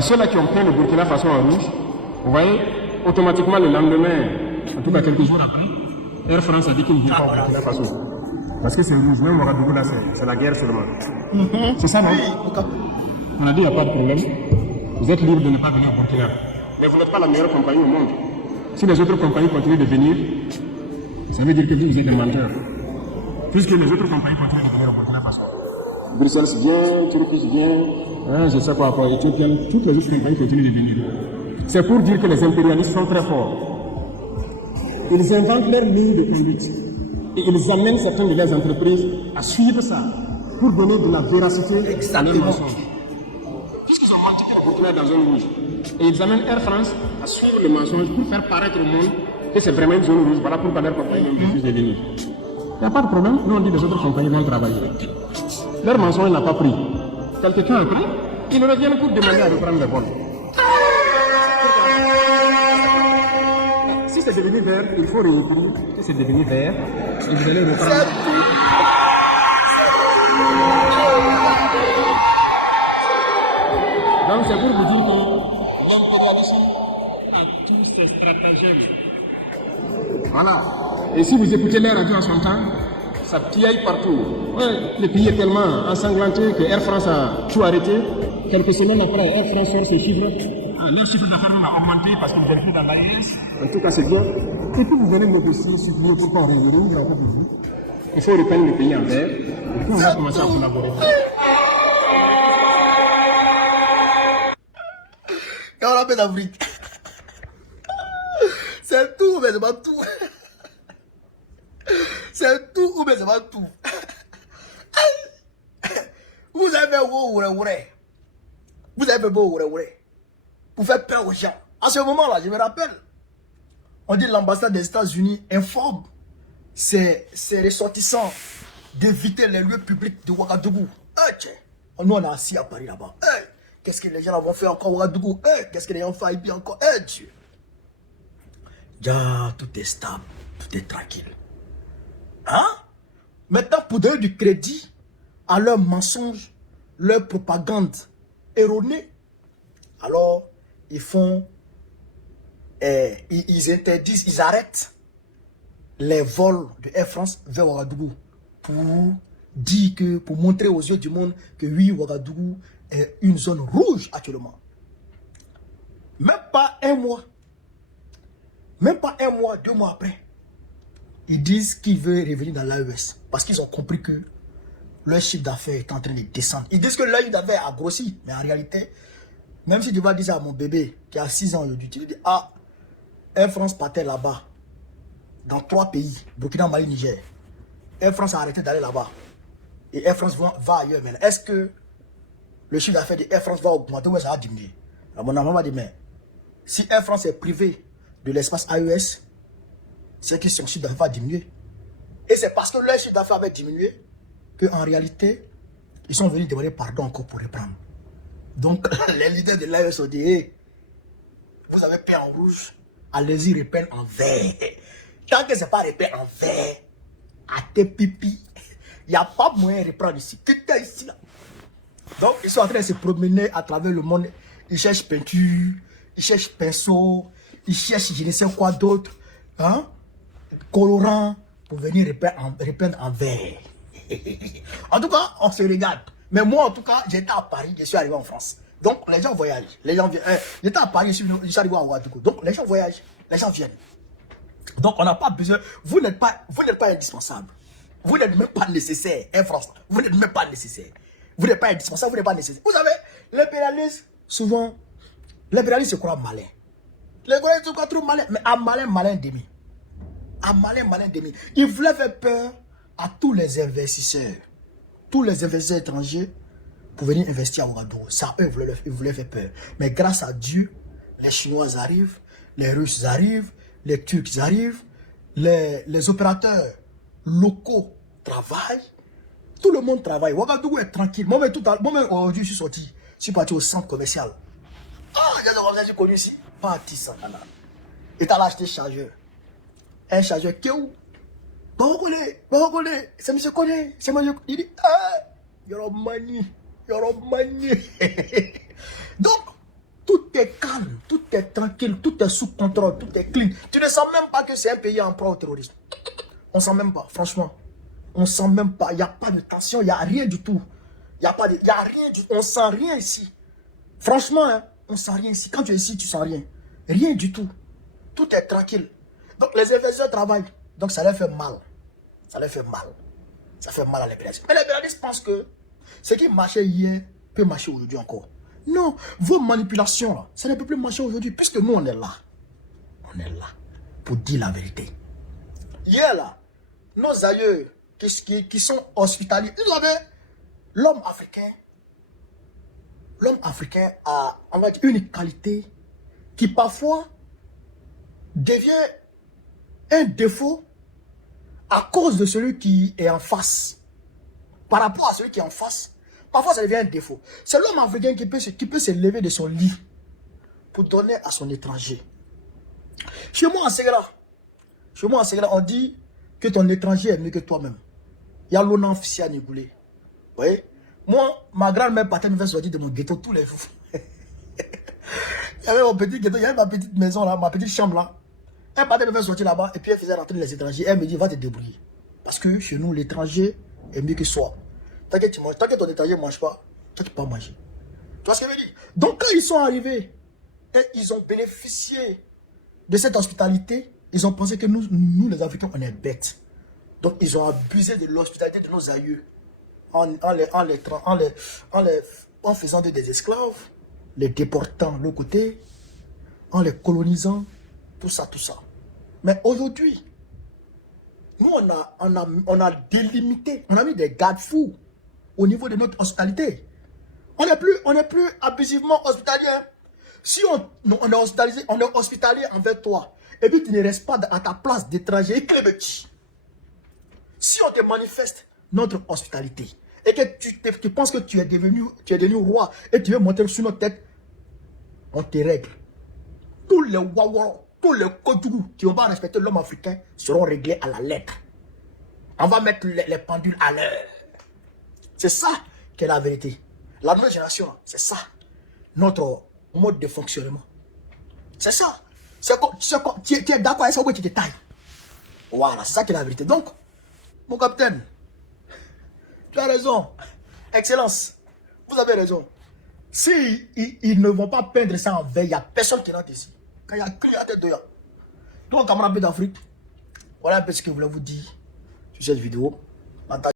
Ceux-là qui ont peint le Burkina Faso en rouge, vous voyez, automatiquement le lendemain, en tout cas quelques jours après, Air France a dit qu'il ne vient pas au Burkina Faso. Parce que c'est rouge, même Ouagadougou là, c'est la guerre seulement. C'est ça, non? On a dit il n'y a pas de problème. Vous êtes libre de ne pas venir au Burkina. Mais vous n'êtes pas la meilleure compagnie au monde. Si les autres compagnies continuent de venir, ça veut dire que vous êtes des menteurs. Puisque les autres compagnies continuent de venir au Burkina Faso. Bruxelles vient, Turquie vient, je sais pas, Éthiopie, toutes les autres compagnies continuent de venir. C'est pour dire que les impérialistes sont très forts. Ils inventent leur ligne de conduite. Et ils amènent certaines de leurs entreprises à suivre ça pour donner de la véracité à leurs mensonges. Puisqu'ils ont menti que le Burkina est dans zone rouge. Et ils amènent Air France à suivre le mensonge pour faire paraître au monde que c'est vraiment une zone rouge. Voilà pourquoi leur compagnie refuse de venir. Il n'y a pas de problème. Nous on dit que les autres compagnies vont travailler. Leur mensonge n'a pas pris. Quelqu'un a pris, ils reviennent pour demander à reprendre les vols. Si c'est devenu vert, il faut réécrire que c'est devenu vert et vous allez reprendre. Donc c'est pour vous dire que l'impérialisme a tous ses stratagèmes. Voilà. Et si vous écoutez les radios en son temps, ça piaille partout. Ouais, le pays est tellement ensanglanté que Air France a tout arrêté. Quelques semaines après, Air France sort ses chiffres. Leur chiffre d'affaires a augmenté parce qu'ils viennent plus dans l'AIS. En tout cas, c'est bien. Et puis vous venez négocier, supplier pour qu'on réunisse, il y a encore de vous. Il faut repeindre le pays en vert. Et puis on va commencer à collaborer. Quand on appelle d'Afrique, c'est tout, mais c'est pas tout. C'est tout, mais c'est pas tout. Vous avez fait Vous avez fait beau pour faire peur aux gens. À ce moment-là, je me rappelle, on dit l'ambassade des États-Unis informe ses ressortissants d'éviter les lieux publics de Ouagadougou. Nous, on est assis à Paris là-bas. Qu'est-ce que les gens vont faire encore à Ouagadougou? Qu'est-ce que les gens font ici encore? Dieu. Ja, tout est stable, tout est tranquille. Hein? Maintenant, pour donner du crédit à leurs mensonges, leur propagande erronée, alors ils font, ils interdisent, ils arrêtent les vols de Air France vers Ouagadougou pour dire que, pour montrer aux yeux du monde que oui, Ouagadougou est une zone rouge actuellement. Même pas un mois, 2 mois après, ils disent qu'ils veulent revenir dans l'AES parce qu'ils ont compris que leur chiffre d'affaires est en train de descendre. Ils disent que leur chiffre d'affaires a grossi, mais en réalité, même si tu vas dire ça à mon bébé qui a 6 ans aujourd'hui, tu lui dis, ah, Air France partait là-bas, dans 3 pays, Burkina, Mali, Niger. Air France a arrêté d'aller là-bas. Et Air France va ailleurs maintenant. Est-ce que le chiffre d'affaires de Air France va augmenter ou ça va diminuer? Alors, mon maman m'a dit, mais si Air France est privé de l'espace AES, c'est que son chiffre d'affaires va diminuer. Et c'est parce que leur chiffre d'affaires va diminuer qu'en réalité, ils sont venus demander pardon encore pour reprendre. Donc, les leaders de l'AES ont dit, hey, vous avez peint en rouge, allez-y repeindre en vert. Tant que ce n'est pas repeint en vert, à tes pipis, il n'y a pas moyen de reprendre ici. Quelqu'un ici, là. Donc, ils sont en train de se promener à travers le monde. Ils cherchent peinture, ils cherchent pinceau, ils cherchent je ne sais quoi d'autre, hein, colorant, pour venir repeindre en vert. En tout cas, on se regarde. Mais moi, en tout cas, j'étais à Paris, je suis arrivé en France. Donc, les gens voyagent. Les gens viennent. J'étais à Paris, je suis arrivé à Ouagadougou. Donc, les gens voyagent. Les gens viennent. Donc, on n'a pas besoin. Vous n'êtes pas indispensable. Vous n'êtes même pas nécessaire, hein, France. Vous n'êtes même pas nécessaire. Vous n'êtes pas indispensable, vous n'êtes pas nécessaire. Vous savez, l'impérialisme, souvent, l'impérialisme se croit malin. Les gars se croient trop malin. Mais à malin, malin demi. À malin, malin demi. Ils voulaient faire peur à tous les investisseurs. Tous les investisseurs étrangers pour venir investir à Ouagadougou. Ça, eux, ils voulaient faire peur. Mais grâce à Dieu, les Chinois arrivent, les Russes arrivent, les Turcs arrivent, les opérateurs locaux travaillent. Tout le monde travaille. Ouagadougou est tranquille. Moi-même, aujourd'hui, je suis sorti. Je suis parti au centre commercial. Ah, j'ai connu ici. Parti ça. Et t'as acheté chargeur. Un chargeur qui est où? C'est monsieur connaît. C'est monsieur. Il dit, ah, you're money. Donc, est tranquille, tout est sous contrôle, tout est clean. Tu ne sens même pas que c'est un pays en proie au terrorisme. On ne sent même pas, franchement. On ne sent même pas, il n'y a pas de tension, il n'y a rien du tout. Il n'y a rien du tout, on ne sent rien ici. Franchement, hein, on ne sent rien ici. Quand tu es ici, tu ne sens rien. Rien du tout. Tout est tranquille. Donc les investisseurs travaillent. Donc ça leur fait mal. Ça leur fait mal. Ça fait mal à l'impérialisme. Mais l'impérialisme pense que ce qui marchait hier peut marcher aujourd'hui encore. Non, vos manipulations là, ça ne peut plus marcher aujourd'hui puisque nous on est là. On est là pour dire la vérité. Hier là, nos aïeux qui sont hospitaliers, vous savez, l'homme africain a, on va dire, une qualité qui parfois devient un défaut à cause de celui qui est en face. Par rapport à celui qui est en face, parfois ça devient un défaut. C'est l'homme africain qui peut se lever de son lit pour donner à son étranger. Chez moi en Ségra, on dit que ton étranger est mieux que toi-même. Il y a l'honneur officiel à Nigoulé. Vous voyez? Moi, ma grand-mère partait me faire sortir de mon ghetto tous les jours. Il y avait mon petit ghetto, il y avait ma petite maison là, ma petite chambre là. Elle partait me faire sortir là-bas et puis elle faisait rentrer les étrangers. Elle me dit, va te débrouiller. Parce que chez nous, l'étranger est mieux que soi. Tant que tu manges, tant que ton étranger ne mange pas, toi tu peux pas manger. Tu vois ce que je veux dire? Donc quand ils sont arrivés, et ils ont bénéficié de cette hospitalité, ils ont pensé que nous les Africains, on est bêtes. Donc ils ont abusé de l'hospitalité de nos aïeux en faisant des esclaves, les déportant de l'autre côté, en les colonisant, tout ça. Mais aujourd'hui, nous on a délimité, on a mis des garde-fous au niveau de notre hospitalité. On n'est plus abusivement hospitalier. Hein. Si on est hospitalier envers toi, et puis tu ne restes pas à ta place d'étranger, si on te manifeste notre hospitalité, et que tu penses que tu es devenu roi, et tu veux monter sur notre tête, on te règle. Tous les Wawaro, tous les Kodjougou qui ne vont pas respecter l'homme africain seront réglés à la lettre. On va mettre les pendules à l'heure. C'est ça qui est la vérité. La nouvelle génération, c'est ça. Notre mode de fonctionnement. C'est ça. Tu es d'accord avec ça ou tu détailles. Voilà, c'est ça qui est la vérité. Donc, mon capitaine, tu as raison. Excellence, vous avez raison. Si ils ne vont pas peindre ça en veille, il n'y a personne qui rentre ici. Quand il y a cru à tête de y'a. Donc, camarades d'Afrique, voilà un peu ce que je voulais vous dire sur cette vidéo.